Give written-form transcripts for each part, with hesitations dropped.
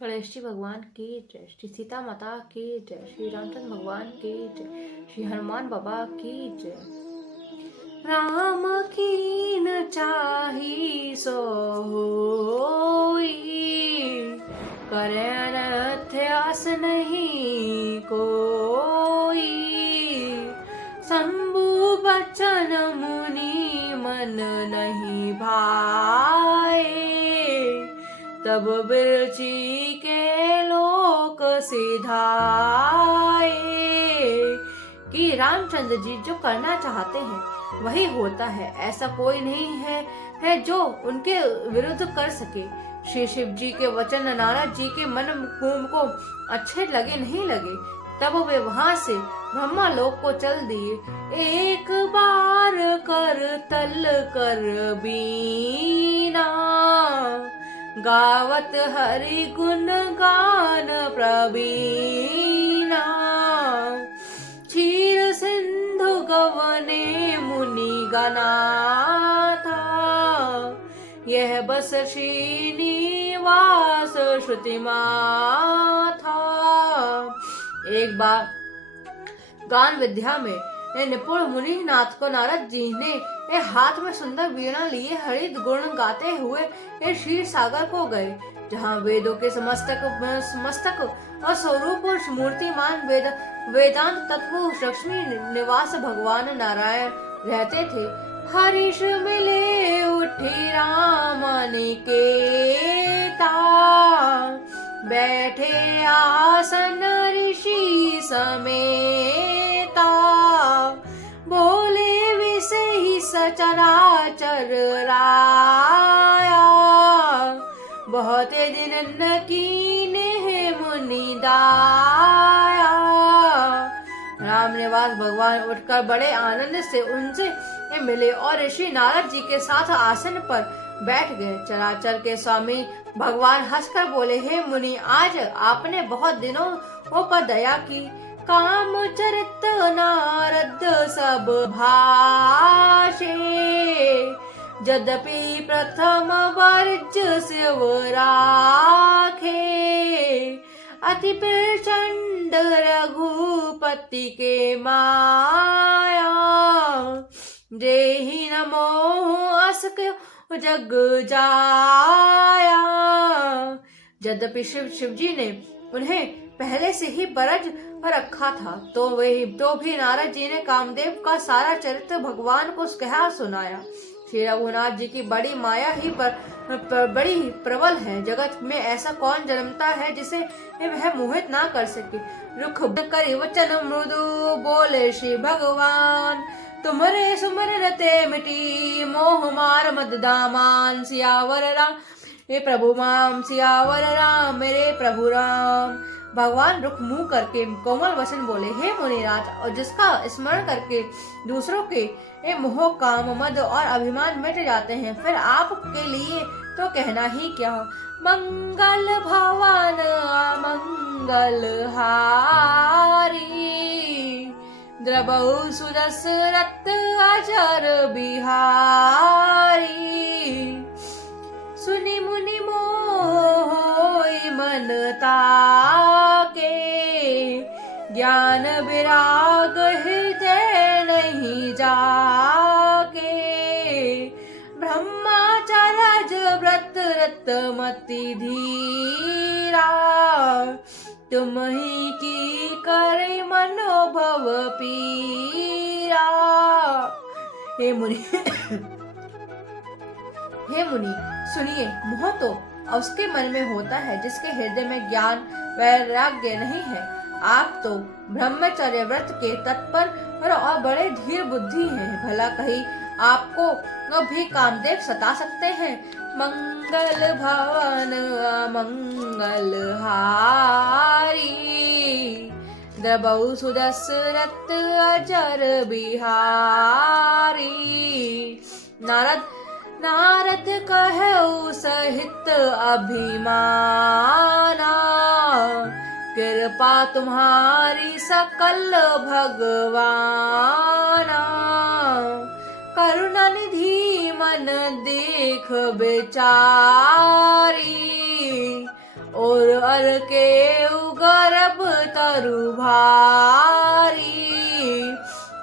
गणेश जी भगवान की जय, श्री सीता माता की जय, श्री रामचंद्र भगवान की जय, श्री हनुमान बाबा की जय। राम कीन चाही सो होई, करे अर्थ्यास नहीं कोई। शंभु बचन मुनि मन नहीं भाए, तब बिरची के लोक सिधाए। कि रामचंद्र जी जो करना चाहते हैं वही होता है, ऐसा कोई नहीं है जो उनके विरुद्ध कर सके। श्री शिव जी के वचन नारद जी के मन को अच्छे लगे नहीं लगे, तब वे वहां से ब्रह्मा लोक को चल दिए। एक बार कर तल कर बीना, गावत हरि गुण गान प्रवीणा। क्षीर सिंधु गवने मुनि गना था, यह बस श्रीनिवास श्रुति था। एक बार गान विद्या में निपुण मुनि नाथ को नारद जी ने हाथ में सुंदर वीणा लिए हरित गुण गाते हुए क्षीर सागर को गए, जहाँ वेदों के समस्तक और स्वरूप मूर्तिमान वेदांत तत्व लक्ष्मी निवास भगवान नारायण रहते थे। हरीश मिले उठी राम निकेता, बैठे आसन ऋषि समेता। बोले विसे ही सचराचर राया, बहुत दिन न कीने मुनि दाया। राम निवास भगवान उठकर बड़े आनंद से उनसे मिले और ऋषि नारद जी के साथ आसन पर बैठ गए। चराचर के स्वामी भगवान हंसकर बोले, हे मुनि, आज आपने बहुत दिनों पर दया की। काम चरित नारद सब भाषे, यद्यपि प्रथम वर्ज शिव राखे। अति प्रचंड रघुपति के माया, जेहि न मोह असक जग जाया। यद्यपि शिव जी ने उन्हें पहले से ही बरज पर रखा था, तो भी नारद जी ने कामदेव का सारा चरित्र भगवान को कहा सुनाया। श्री रघुनाथ जी की बड़ी माया ही बड़ी प्रबल है। जगत में ऐसा कौन जन्मता है जिसे वह मोहित ना कर सके। रुख कर वचन मृदु बोले श्री भगवान, तुम्हारे सुमर रते मिटी मोह मार मद दामान। सियावर राम मेरे प्रभु राम, सियावर राम मेरे प्रभु राम। भगवान रुख मुंह करके कोमल वचन बोले, हे मुनिराज, और जिसका स्मरण करके दूसरों के मोह काम मद और अभिमान मिट जाते हैं, फिर आपके लिए तो कहना ही क्या। मंगल भवन मंगल हारी, द्रबहु सुदशरथ अजर बिहारी। सुनि मुनि मोहि मन ताके, ज्ञान विराग हृदय नहीं जाके। ब्रह्मचर्य व्रत रत मति धीरा, तुम ही की करे मनोभव पीरा। हे मुनि हे मुनि सुनिए, मोह तो उसके मन में होता है जिसके हृदय में ज्ञान वैराग्य नहीं है। आप तो ब्रह्मचर्य व्रत के तत्पर और बड़े धीर बुद्धि हैं, भला कहीं आपको भी कामदेव सता सकते हैं। मंगल भवन मंगल हारी, द्रबहु सुदशरथ अजर बिहारी। नारद कहु सहित अभिमाना, कृपा तुम्हारी सकल भगवाना। करुणा निधि मन देख बेचारी, और अर के गर्भ तरु भारी।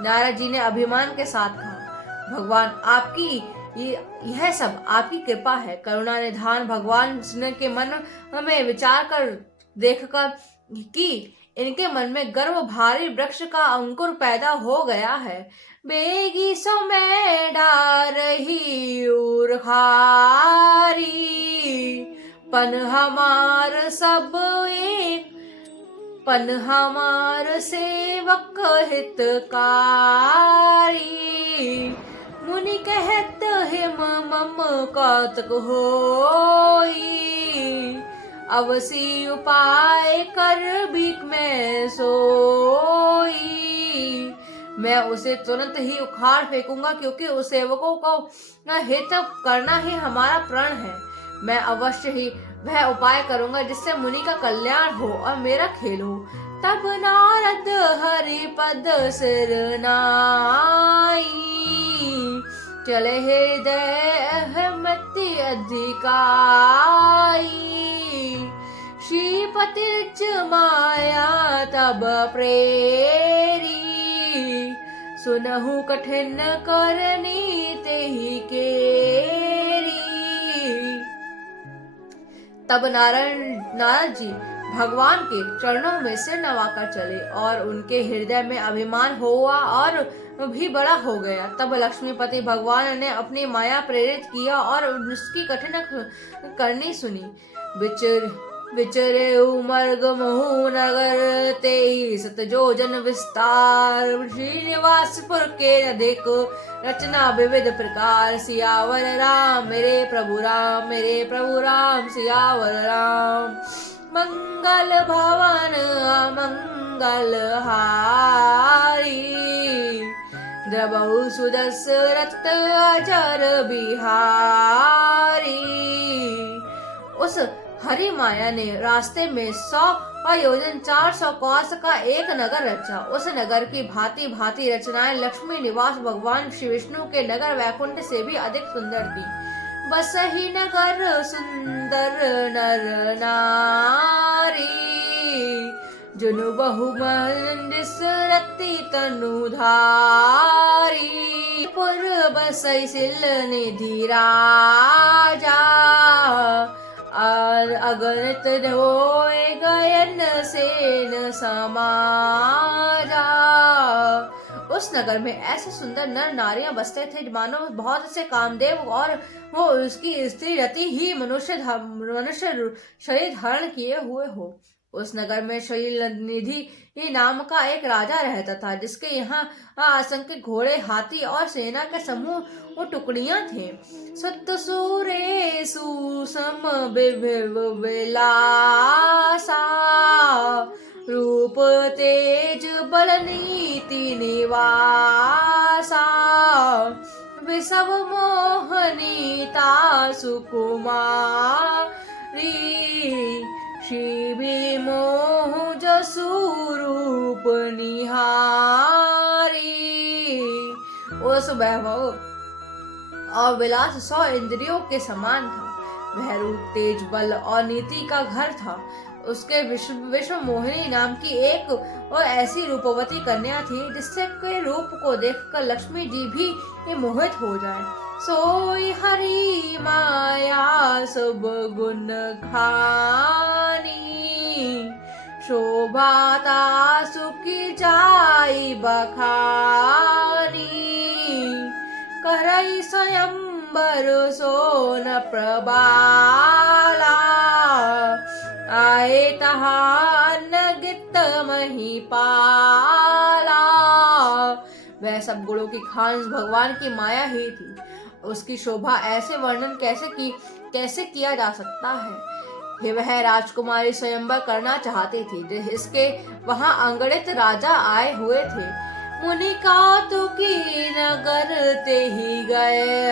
नारद जी ने अभिमान के साथ कहा, भगवान आपकी यह सब आपकी कृपा है। करुणा निधान भगवान के मन में विचार कर देखकर कि इनके मन में गर्व भारी वृक्ष का अंकुर पैदा हो गया है। बेगी सो मैं डारही उरहारी, पन हमार सब एक, पन हमार सेवक हितकारी। मुनि कहत हिम मम कौतक होई, अवसी उपाय कर बीक में सोई। मैं उसे तुरंत ही उखाड़ फेंकूंगा, क्योंकि उस सेवकों को हित करना ही हमारा प्रण है। मैं अवश्य ही वह उपाय करूंगा जिससे मुनि का कल्याण हो और मेरा खेल हो। तब नारद हरि पद सिर नाई, चले हृदय मति अधिकाई। श्रीपति रिच माया तब प्रेरी, सुनहु कठिन करनी तेहि केरी। तब नारद जी भगवान के चरणों में सिर नवाकर चले और उनके हृदय में अभिमान हुआ और भी बड़ा हो गया। तब लक्ष्मीपति भगवान ने अपनी माया प्रेरित किया और उसकी कठिन करनी सुनी। विचरे उमर्ग महु नगर, तेई सत जोजन विस्तार। श्रीनिवासपुर के अधिक रचना विविध प्रकार। सियावर राम मेरे प्रभु राम, मेरे प्रभु राम सियावर राम। मंगल भवन अमंगल हारी, द्रवहु सुदशरथ अजर बिहारी। उस हरि माया ने रास्ते में 100 योजन 400 कोस का एक नगर रचा। उस नगर की भांति भांति रचनाएं लक्ष्मी निवास भगवान श्री विष्णु के नगर वैकुंठ से भी अधिक सुंदर थी। बस ही नगर सुंदर नर नारी, जुनु बहुमंडिस रति तनु धारी। पुर बसै सिल निधि राजा, और अगणित होए गयन सेन समाजा। उस नगर में ऐसे सुंदर नर नारियां बसते थे मानो बहुत से कामदेव और वो उसकी स्त्री रति ही मनुष्य शरीर धारण किए हुए हो। उस नगर में शैल निधि नाम का एक राजा रहता था, जिसके यहाँ असंख्य घोड़े, हाथी और सेना के समूह वो टुकड़ियां थे। सत सूरे सुसम विभव विलासा, रूप तेज बल नीति निवासा। विषव मोहनीता सुकुमारी, शिवी मोह जसु रूप निहारी। उस वैभव और विलास 100 इंद्रियों के समान था। वह रूप तेज बल और नीति का घर था। उसके विश्व मोहिनी नाम की एक और ऐसी रूपवती कन्या थी, जिससे के रूप को देखकर लक्ष्मी जी भी मोहित हो जाए। सोई हरि माया सब गुण खानी, शोभाता सुखी जाई बखानी। करई स्वयंवर सोन प्रबाला, आए तहां नगित महिपाला। वह सब गुणों की खान भगवान की माया ही थी। उसकी शोभा ऐसे वर्णन कैसे किया जा सकता है। वह राजकुमारी स्वयंवर करना चाहती थी, जिसके वहां अगणित राजा आए हुए थे। मुनि कौतुकी नगर ते ही गए,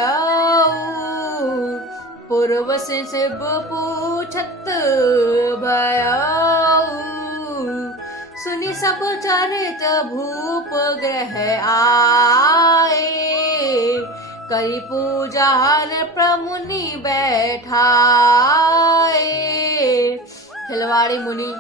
पूर्व से शिव पूछत भयऊ। सुनि सब चरित भूप ग्रह आए, करी पूजा प्रमुनि बैठाए। खिलवाड़ी मुनि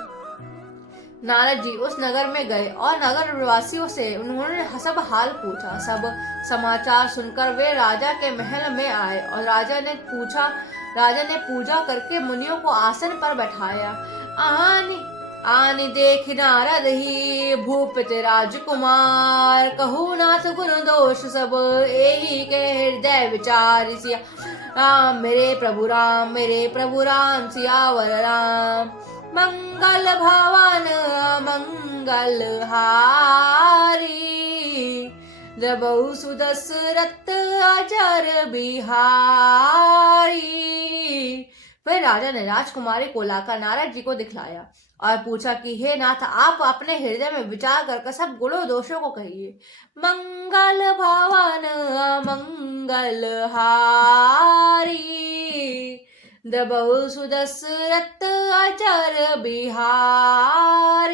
नारद जी उस नगर में गए और नगर वासियों से उन्होंने सब हाल पूछा। सब समाचार सुनकर वे राजा के महल में आए और राजा ने पूजा करके मुनियों को आसन पर बैठाया। आनि देख नारद ही भूपति राजकुमार, कहू नाथ गुण दोष सब एही के हृदय विचार सिया। मेरे प्रभु राम सियावर राम, मंगल भवन मंगल हारी, जबऊ सुदशरथ अजर बिहारी। फिर राजा ने राजकुमारी को लाकर नारद जी को दिखलाया और पूछा कि हे नाथ, आप अपने हृदय में विचार करके सब गुणों दोषों को कहिए। मंगल भवन मंगल हारी, दबऊ सुदशरथ अचर बिहारी।